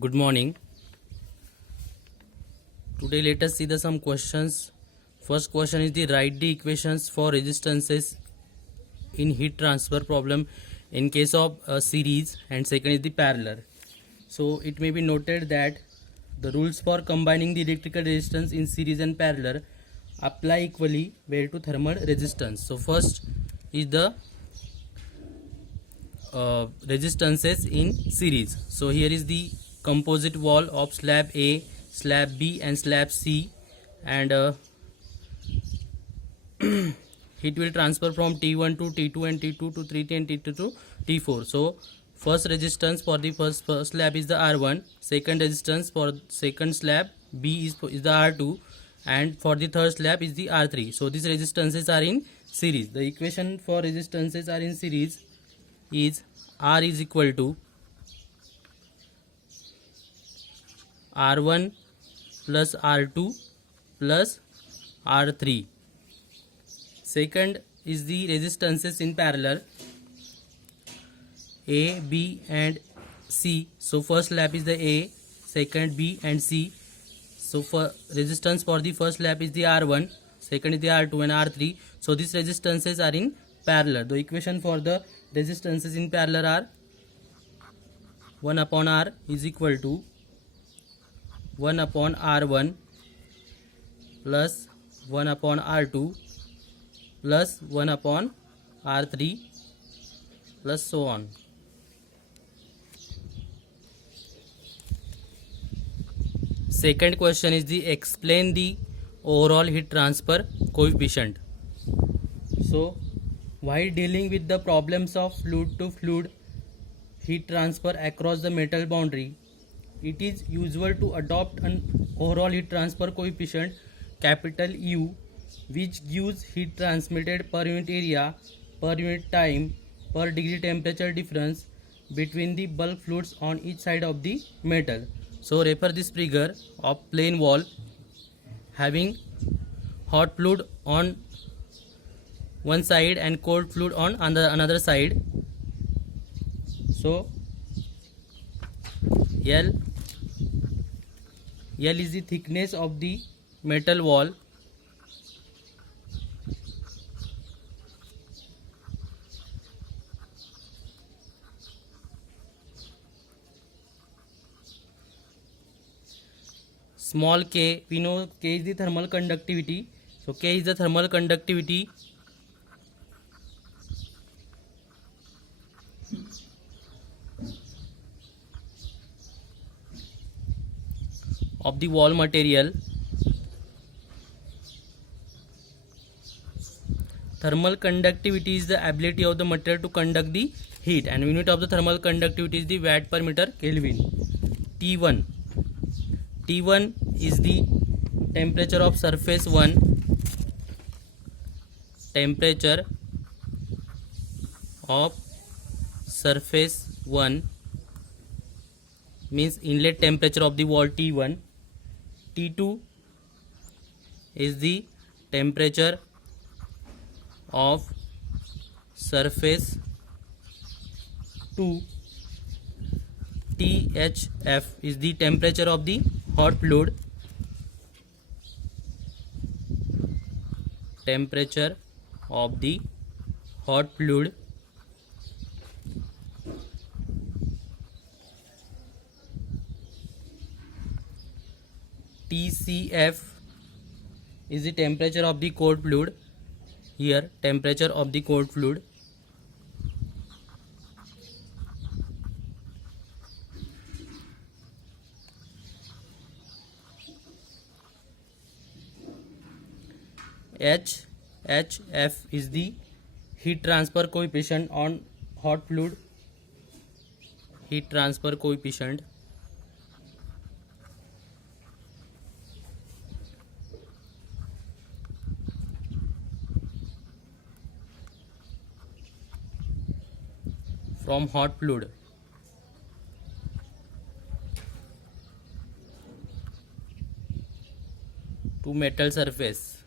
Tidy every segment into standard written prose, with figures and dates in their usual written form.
Good morning. Today let us see some questions. First question is the write the equations for resistances in heat transfer problem in case of a series, and second is the parallel. So it may be noted that the rules for combining the electrical resistance in series and parallel apply equally where to thermal resistance. So first is the resistances in series. So here is the composite wall of slab A, slab B and slab C, and heat will transfer from T1 to T2 and T2 to T3 and T2 to T4. So first resistance for the first slab is the R1, second resistance for second slab B is the R2, and for the third slab is the R3. So these resistances are in series. The equation for resistances are in series is R is equal to R1 plus R2 plus R3. Second is the resistances in parallel A, B and C. So first slab is the A, second B and C. So for resistance for the first slab is the R1, second is the R2 and R3. So these resistances are in parallel. The equation for the resistances in parallel are 1 upon R is equal to 1 upon R1 plus 1 upon R2 plus 1 upon R3 plus so on. Second question is the explain the overall heat transfer coefficient. So while dealing with the problems of fluid to fluid heat transfer across the metal boundary, it is usual to adopt an overall heat transfer coefficient capital U, which gives heat transmitted per unit area, per unit time, per degree temperature difference between the bulk fluids on each side of the metal. So refer this figure of plain wall having hot fluid on one side and cold fluid on another side. So L is the thickness of the metal wall. Small k, we know k is the thermal conductivity. So k is the thermal conductivity of the wall material. Thermal conductivity is the ability of the material to conduct the heat, and unit of the thermal conductivity is the watt per meter Kelvin. T1 is the temperature of surface 1, temperature of surface 1 means inlet temperature of the wall T1. T2 is the temperature of surface 2. THF is the temperature of the hot fluid. Temperature of the hot fluid. TCF is the temperature of the cold fluid. Here temperature of the cold fluid. HF is the heat transfer coefficient on hot fluid. Heat transfer coefficient. From hot fluid to metal surface.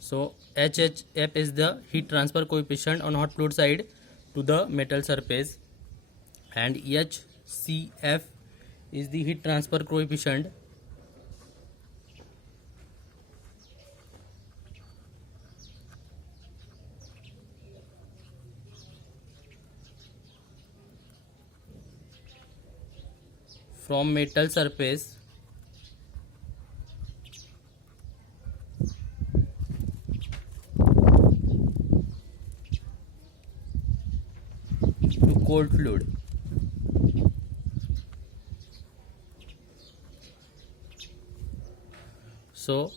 So HHF is the heat transfer coefficient on hot fluid side to the metal surface, and HCF is the heat transfer coefficient. From metal surface to cold fluid. So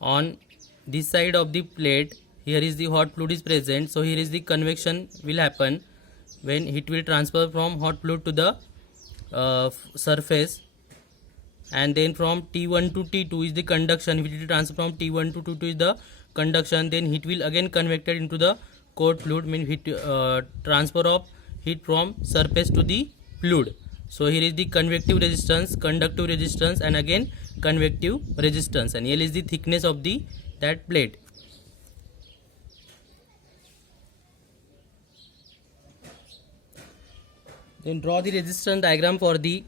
on this side of the plate, here is the hot fluid is present. So here is the convection will happen when heat will transfer from hot fluid to the surface, and then from T1 to T2 is the conduction. Heat will transfer from T1 to T2 is the conduction. Then heat will again convected into the cold fluid, means heat transfer of heat from surface to the fluid. So here is the convective resistance, conductive resistance, and again convective resistance, and L is the thickness of the that plate. Then draw the resistance diagram for the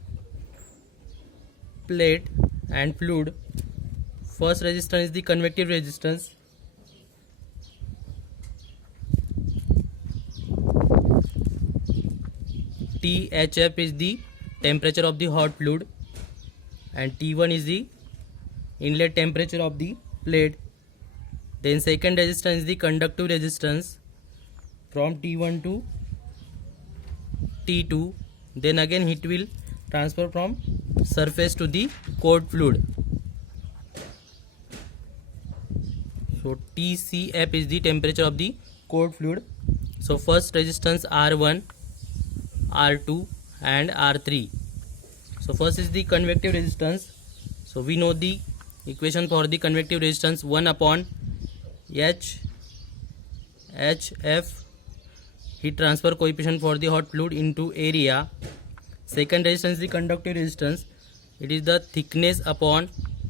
plate and fluid. First resistance is the convective resistance. THF is the temperature of the hot fluid, and T1 is the inlet temperature of the plate. Then second resistance is the conductive resistance from T1 to T2. Then again heat will transfer from surface to the cold fluid. So TCF is the temperature of the cold fluid. So first resistance R1, R2 and R3. So first is the convective resistance. So we know the equation for the convective resistance: 1 upon HF, heat transfer coefficient for the hot fluid, into area. Second resistance is the conductive resistance. It is the thickness upon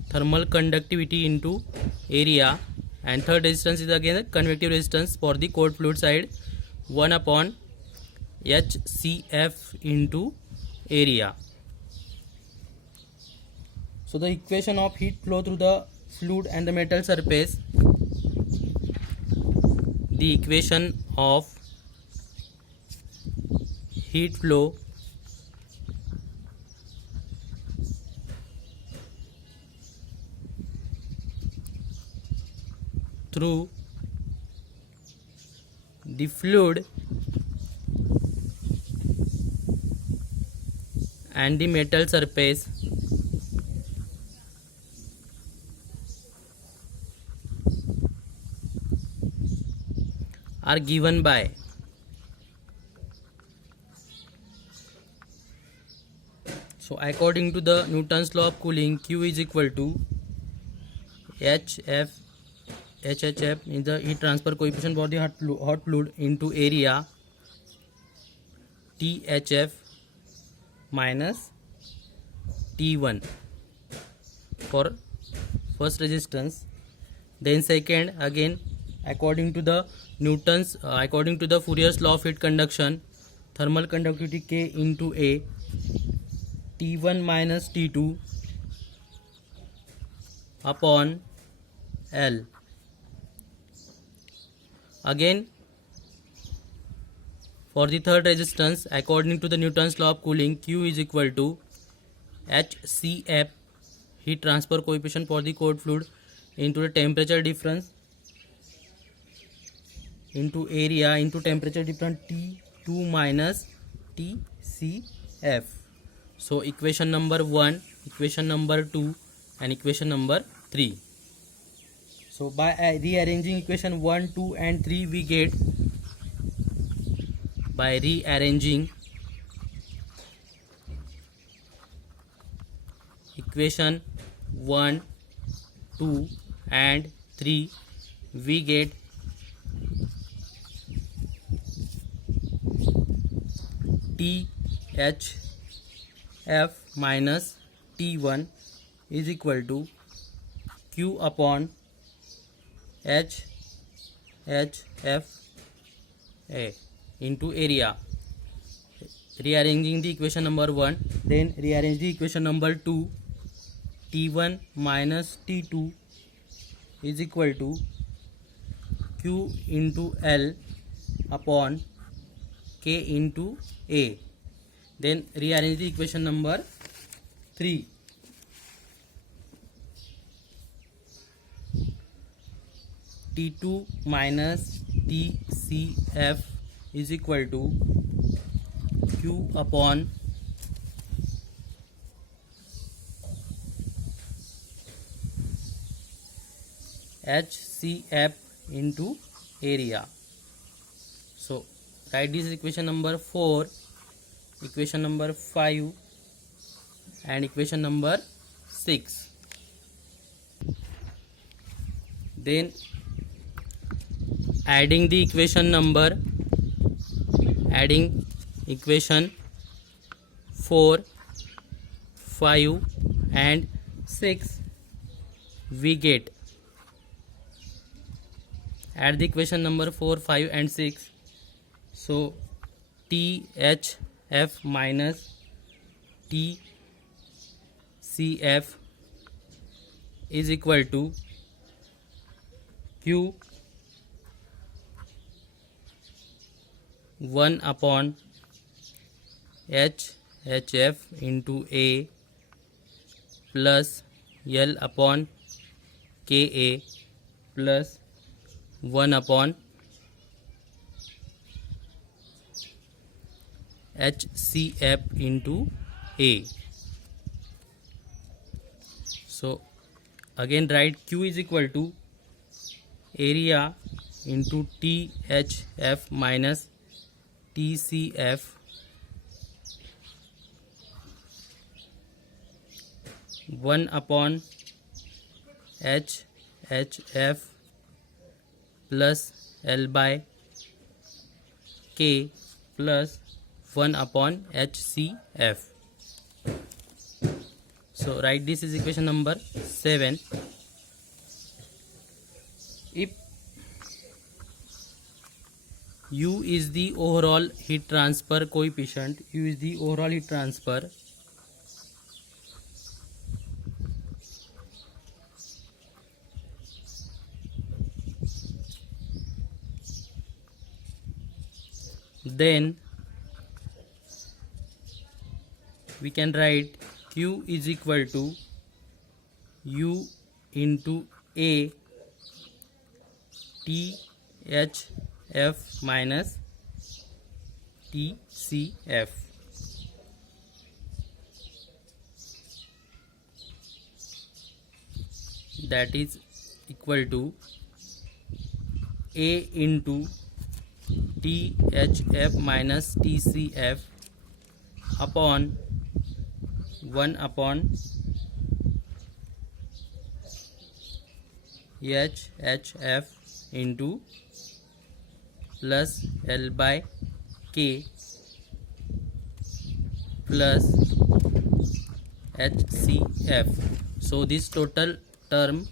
thermal conductivity into area. And third resistance is again the convective resistance for the cold fluid side: 1 upon HCF into area. So the equation of heat flow through the fluid and the metal surface. The equation of heat flow through the fluid and the metal surface are given by so according to the Newton's law of cooling, Q is equal to HF HHF is the heat transfer coefficient for the hot fluid into area, THF minus T1 for first resistance. Then second, again according to the Fourier's law of heat conduction, thermal conductivity K into A, T1 minus T2 upon L. Again for the third resistance, according to the Newton's law of cooling, Q is equal to HCF, heat transfer coefficient for the cold fluid, into the temperature difference into area into temperature difference T2 minus TCF. So equation number 1, equation number 2 and equation number 3. So by rearranging equation 1, 2 and 3 we get, by rearranging equation 1, 2 and 3 we get THF minus T1 is equal to Q upon HHF A into area. rearranging the equation number 1, then rearrange the equation number 2. T1 minus T2 is equal to Q into L upon K into A. Then rearrange the equation number 3. T2 minus TCF is equal to Q upon HCF into area. So write this equation number 4, equation number 5 and equation number 6. Then adding equation 4, 5 and 6, we get, add the equation number 4, 5 and 6. So THF minus TCF is equal to Q 1 upon HF into A plus L upon KA plus 1 upon HCF into A. So again write Q is equal to area into THF minus TCF (1 upon HF plus L by K plus 1 upon HCF. So write this is equation number 7. If U is the overall heat transfer coefficient, U is the overall heat transfer, then we can write Q is equal to U into A THF minus TCF. That is equal to A into THF minus TCF upon 1 upon HHF into plus L by K plus HCF. So this total term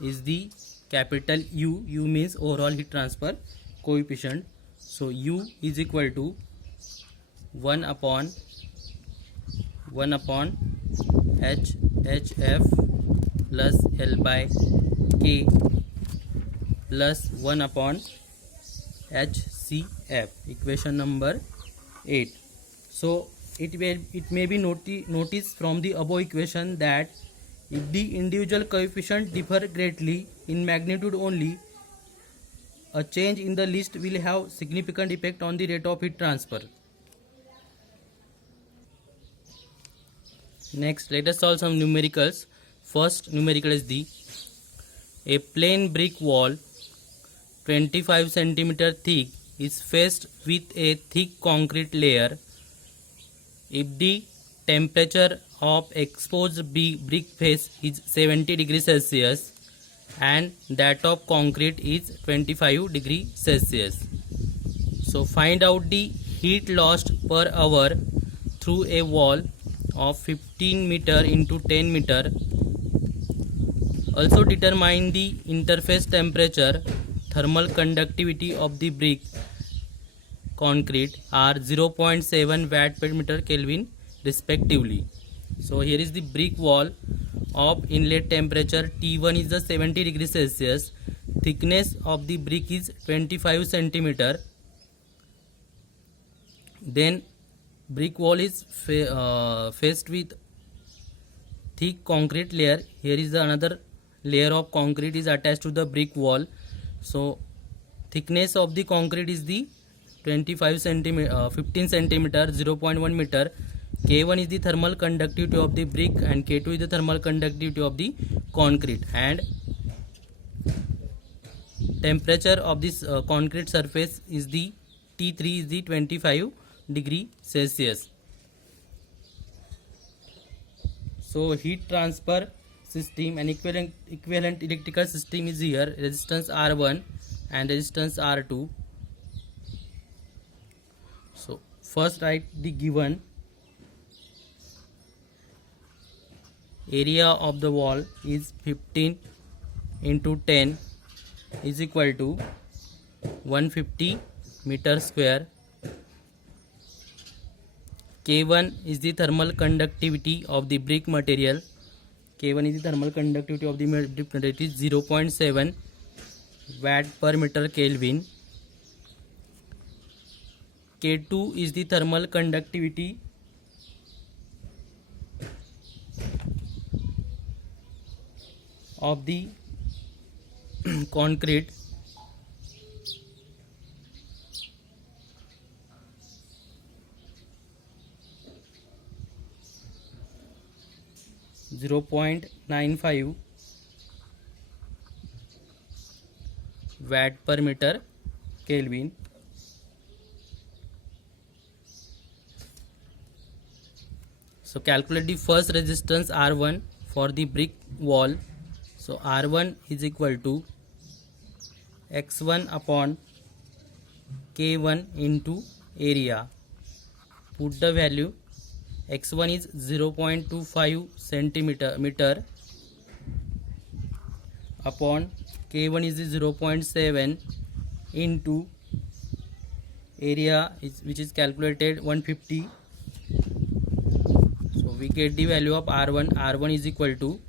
is the capital U. U means overall heat transfer coefficient. So U is equal to 1 upon HHF plus L by K plus 1 upon HCF, equation number 8. So it may be noticed from the above equation that if the individual coefficient differ greatly in magnitude only, a change in the list will have significant effect on the rate of heat transfer. Next, let us solve some numericals. First numerical is a plain brick wall 25 cm thick is faced with a thick concrete layer. If the temperature of exposed brick face is 70 degrees Celsius and that of concrete is 25 degrees Celsius. So find out the heat lost per hour through a wall of 15 meter into 10 meter. Also determine the interface temperature, thermal conductivity of the brick concrete are 0.7 watt per meter Kelvin respectively. So here is the brick wall of inlet temperature T1 is the 70 degrees Celsius. Thickness of the brick is 25 centimeter. Then brick wall is faced with thick concrete layer. Here is the another layer of concrete is attached to the brick wall. So thickness of the concrete is the 25 centimeter 15 centimeter 0.1 meter. K1 is the thermal conductivity of the brick and K2 is the thermal conductivity of the concrete, and temperature of this concrete surface is the T3 is the 25 degree Celsius. So heat transfer system and equivalent electrical system is here. Resistance R1 and resistance R2. So first write the given area of the wall is 15 into 10 is equal to 150 meter square. K1 is the thermal conductivity of the brick material. K1 is the thermal conductivity of the brick material. It is 0.7 watt per meter Kelvin. K2 is the thermal conductivity of the concrete. .95 watt per meter Kelvin. So calculate the first resistance R1 for the brick wall. So R1 is equal to X1 upon K1 into area. Put the value. X1 is 0.25 centimeter upon K1 is 0.7 into area which is calculated 150. So we get the value of R1. R1 is equal to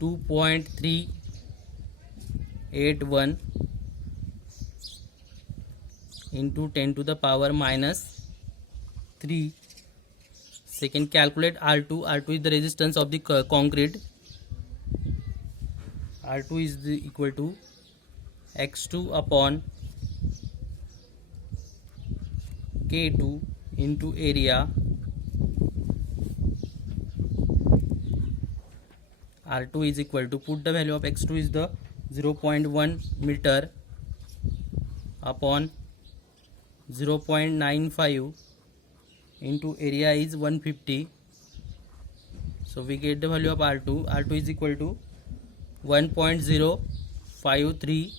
2.381 into 10 to the power minus 3. Second, calculate R2. R2 is the resistance of the concrete. R2 is equal to X2 upon K2 into area. R2 is equal to, put the value of X2 is the 0.1 meter upon 0.95 into area is 150. So we get the value of R2. R2 is equal to 1.053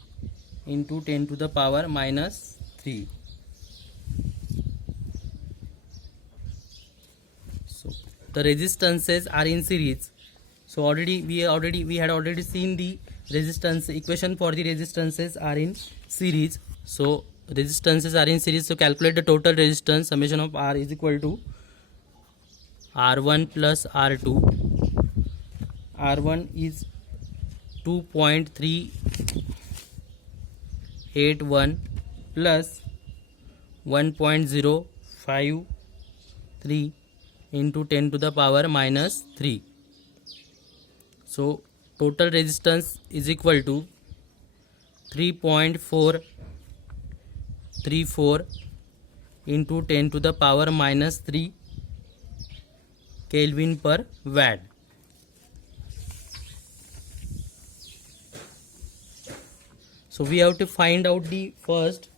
into 10 to the power minus 3. So the resistances are in series. So we had already seen the resistance equation for the resistances are in series. So resistances are in series. So calculate the total resistance. Summation of R is equal to R1 plus R2. R1 is 2.381 plus 1.053 into 10 to the power minus 3. So total resistance is equal to 3.434 into 10 to the power minus 3 Kelvin per watt. So we have to find out the first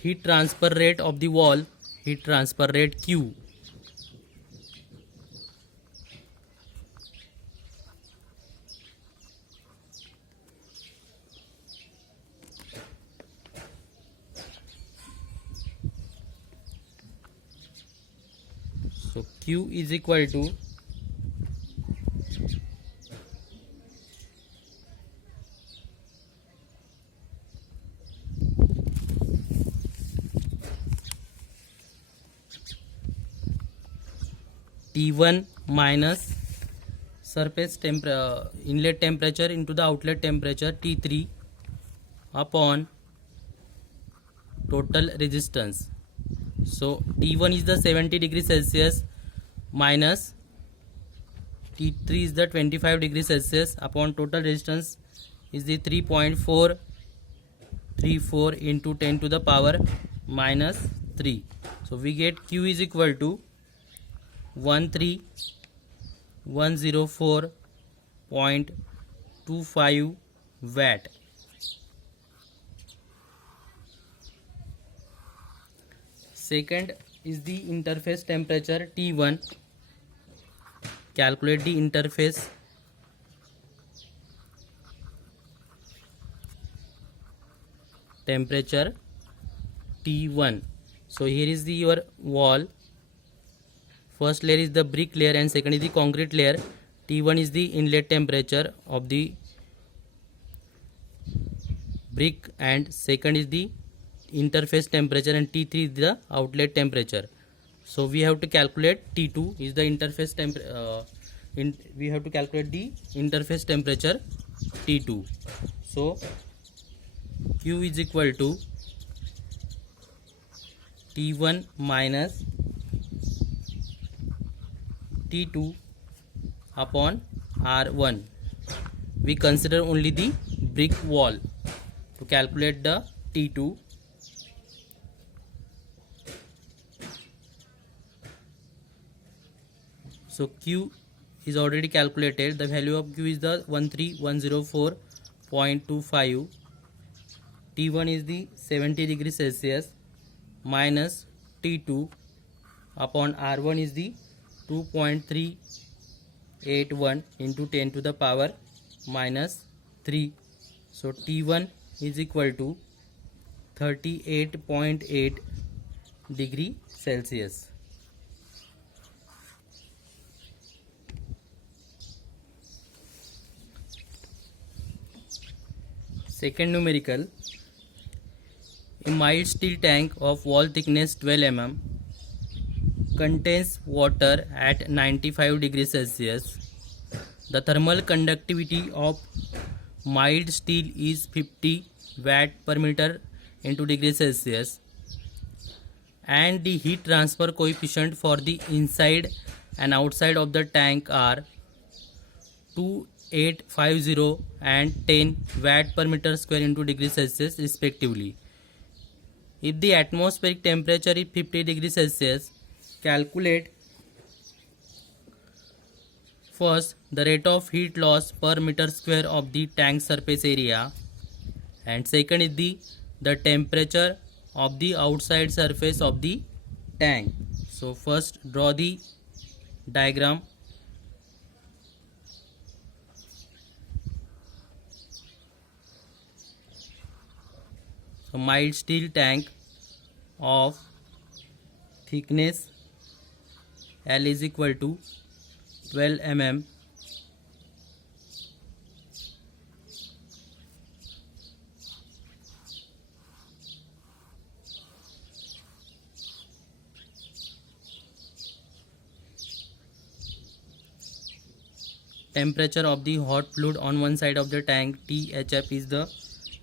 heat transfer rate of the wall, heat transfer rate Q. So Q is equal to T1 minus inlet temperature into the outlet temperature T3 upon total resistance. So T1 is the 70 degrees Celsius minus T3 is the 25 degrees Celsius upon total resistance is the 3.434 into 10 to the power minus 3. So we get Q is equal to 13104.25 watt. Second is the interface temperature T1. Calculate the interface temperature T1. So here is your wall. First layer is the brick layer and second is the concrete layer. T1 is the inlet temperature of the brick and second is the interface temperature and T3 is the outlet temperature. So we have to calculate T2 is the interface temperature. We have to calculate the interface temperature T2. So Q is equal to T1 minus T2 upon R1. We consider only the brick wall to calculate the T2. So Q is already calculated. The value of Q is the 13104.25. T1 is the 70 degrees Celsius minus T2 upon R1 is the 2.381 into 10 to the power minus 3. So T1 is equal to 38.8 degree Celsius. Second numerical, a mild steel tank of wall thickness 12 mm contains water at 95 degrees Celsius. The thermal conductivity of mild steel is 50 watt per meter into degrees Celsius and the heat transfer coefficient for the inside and outside of the tank are 2850 and 10 watt per meter square into degrees Celsius respectively. If the atmospheric temperature is 50 degrees Celsius, calculate first the rate of heat loss per meter square of the tank surface area and second is the temperature of the outside surface of the tank. So first draw the diagram. So mild steel tank of thickness L is equal to 12 mm. Temperature of the hot fluid on one side of the tank THF is the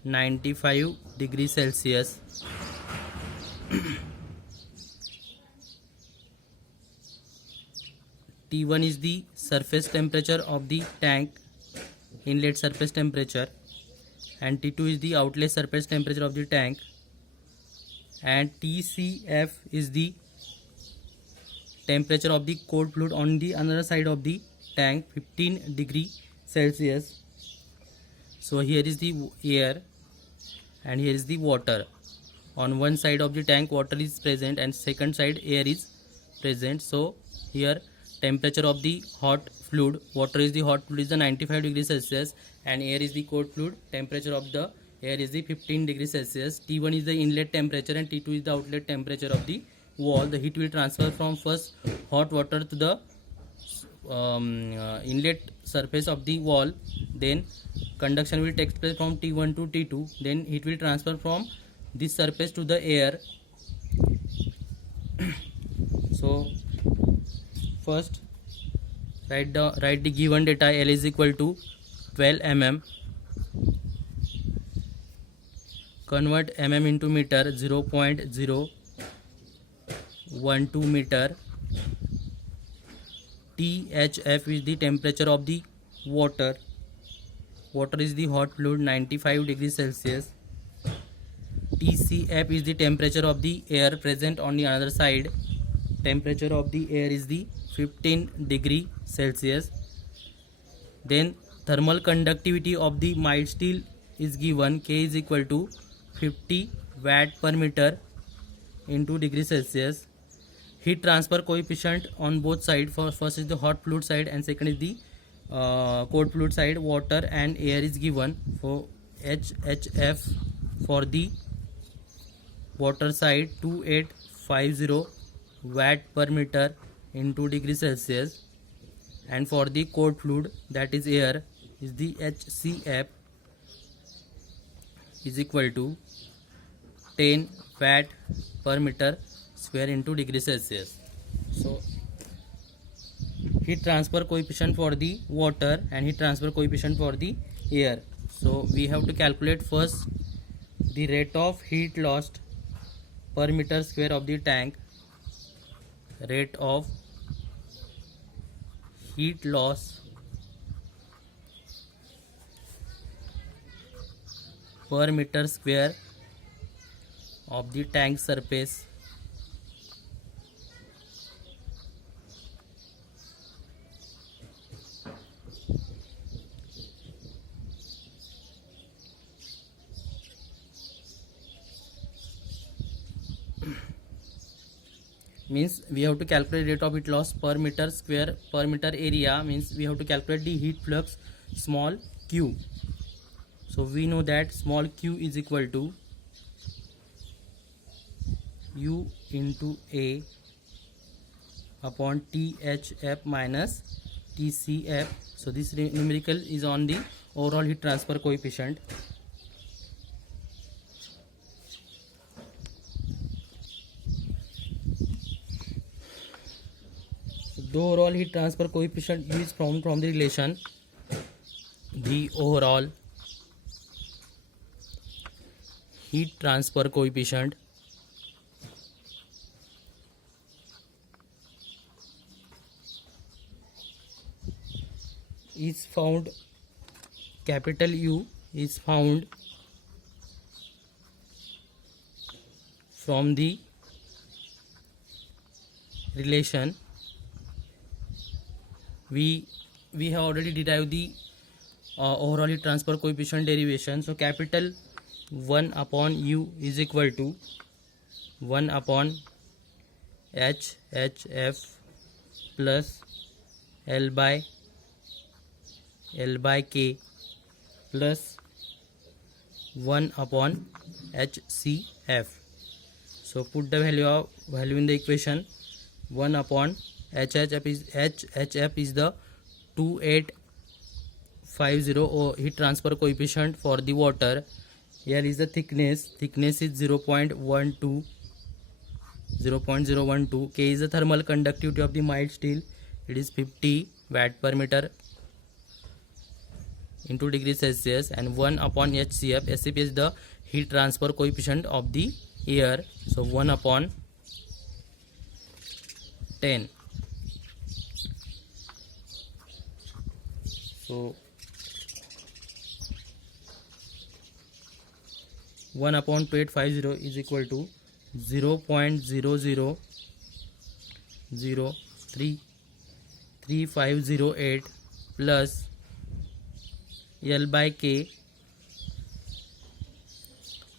95 degrees Celsius. T1 is the surface temperature of the tank, inlet surface temperature, and T2 is the outlet surface temperature of the tank, and TCF is the temperature of the cold fluid on the other side of the tank, 15 degrees Celsius. So here is the air and here is the water. On one side of the tank water is present and second side air is present. So here temperature of the hot fluid, water is the hot fluid is the 95 degrees Celsius and air is the cold fluid. Temperature of the air is the 15 degrees Celsius. T1 is the inlet temperature and T2 is the outlet temperature of the wall. The heat will transfer from first hot water to the inlet surface of the wall, then conduction will take place from T1 to T2, then heat will transfer from this surface to the air. So first write the given data. L is equal to 12 mm. Convert mm into meter. 0.012 meter. THF is the temperature of the water. Water is the hot fluid, 95 degrees Celsius. TCF is the temperature of the air present on the other side. Temperature of the air is the 15 degree Celsius. Then thermal conductivity of the mild steel is given. K is equal to 50 watt per meter into degree Celsius. Heat transfer coefficient on both sides. First is the hot fluid side and second is the cold fluid side. Water and air is given. For HHF for the water side 2850 watt per meter into degree Celsius, and for the cold fluid, that is air, is the HCF is equal to 10 watt per meter square into degree Celsius. So heat transfer coefficient for the water and heat transfer coefficient for the air. So we have to calculate first the rate of heat lost per meter square of the tank. Rate of heat loss per meter square of the tank surface means we have to calculate rate of heat loss per meter square per meter area, means we have to calculate the heat flux small q. So we know that small q is equal to U into A upon THF minus TCF. So this numerical is on the overall heat transfer coefficient. The overall heat transfer coefficient is from the relation the overall heat transfer coefficient is found, capital U is found from the relation we have already derived the overall heat transfer coefficient derivation. So capital 1 upon U is equal to 1 upon HHF plus L by K plus 1 upon HCF. So put the value in the equation. 1 upon HHF is the 2850 heat transfer coefficient for the water. Here is the thickness is 0.012. K is the thermal conductivity of the mild steel, it is 50 watt per meter into degree Celsius, and 1 upon HCF. HCF is the heat transfer coefficient of the air, so 1 upon 10. So 1 upon 2850 is equal to 0.00033508 plus L by K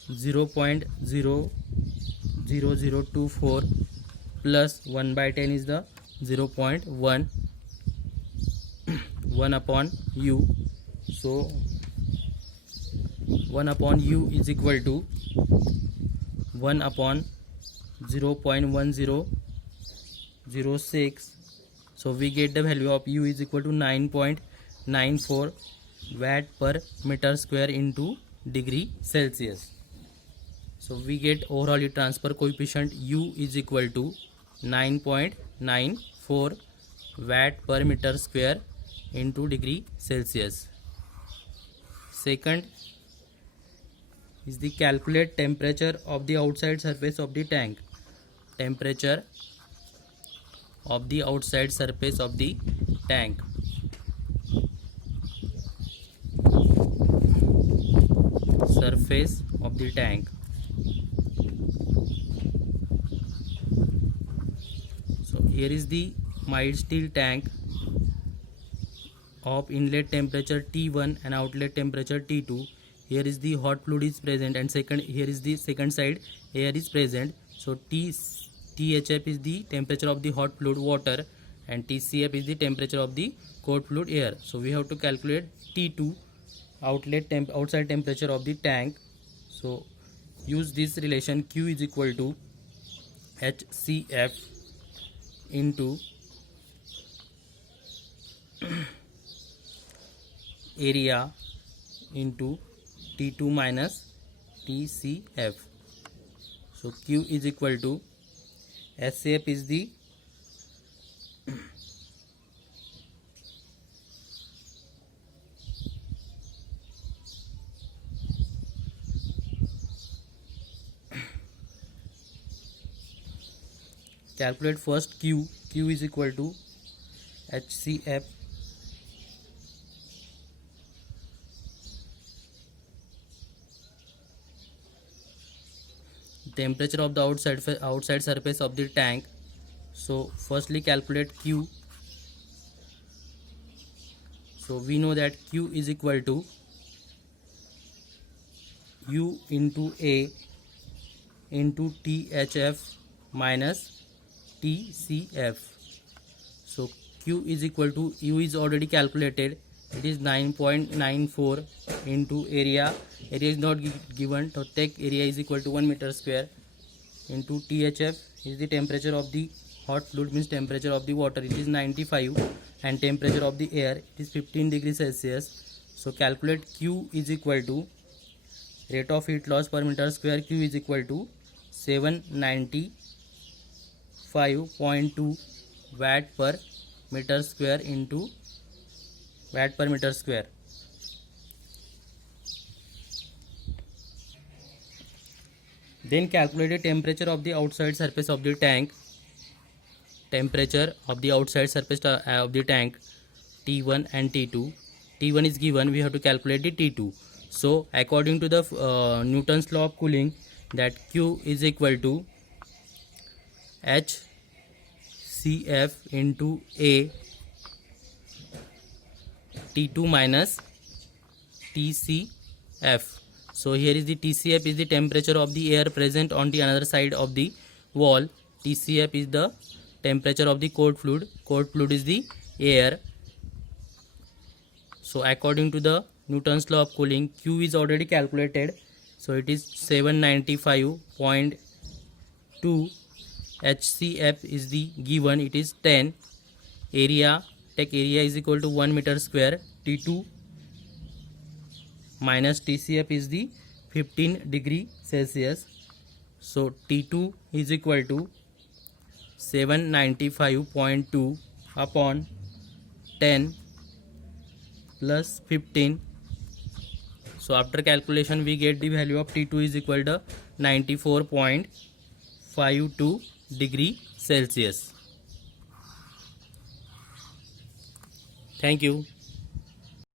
0.00024 plus 1 by 10 is the 0.1 1 upon U. So 1 upon U is equal to 1 upon 0.1006. So we get the value of U is equal to 9.94 watt per meter square into degree Celsius. So we get overall heat transfer coefficient U is equal to 9.94 watt per meter square into degree Celsius. Second is the calculate temperature of the outside surface of the tank. Temperature of the outside surface of the tank. Surface of the tank. So here is the mild steel tank of inlet temperature T1 and outlet temperature T2. Here is the hot fluid is present, and here is the second side air is present. So THF is the temperature of the hot fluid water, and TCF is the temperature of the cold fluid air. So we have to calculate T2 outside temperature of the tank. So use this relation, Q is equal to HCF into area into T2 minus TCF. So Q is equal to HCF is the calculate first Q. Q is equal to HCF temperature of the outside surface of the tank. So firstly calculate Q. So we know that Q is equal to U into A into THF minus TCF. So Q is equal to, U is already calculated, it is 9.94 into area is not given, so take area is equal to 1 meter square into THF is the temperature of the hot fluid, means temperature of the water, it is 95, and temperature of the air, it is 15 degrees Celsius. So calculate Q is equal to rate of heat loss per meter square. Q is equal to 795.2 watt per meter square into watt per meter square. Then calculate the temperature of the outside surface of the tank. Temperature of the outside surface of the tank T1 and T2. T1 is given, we have to calculate the T2. So according to the Newton's law of cooling, that Q is equal to HCF into A T2 minus TCF. So here is the TCF is the temperature of the air present on the another side of the wall. TCF is the temperature of the cold fluid. Cold fluid is the air. So according to the Newton's law of cooling, Q is already calculated. So it is 795.2. HCF is the given, it is 10. Area, take area is equal to 1 meter square. T2 minus TCF is the 15 degree Celsius. So T2 is equal to 795.2 upon 10 plus 15. So after calculation we get the value of T2 is equal to 94.52 degree Celsius. Thank you.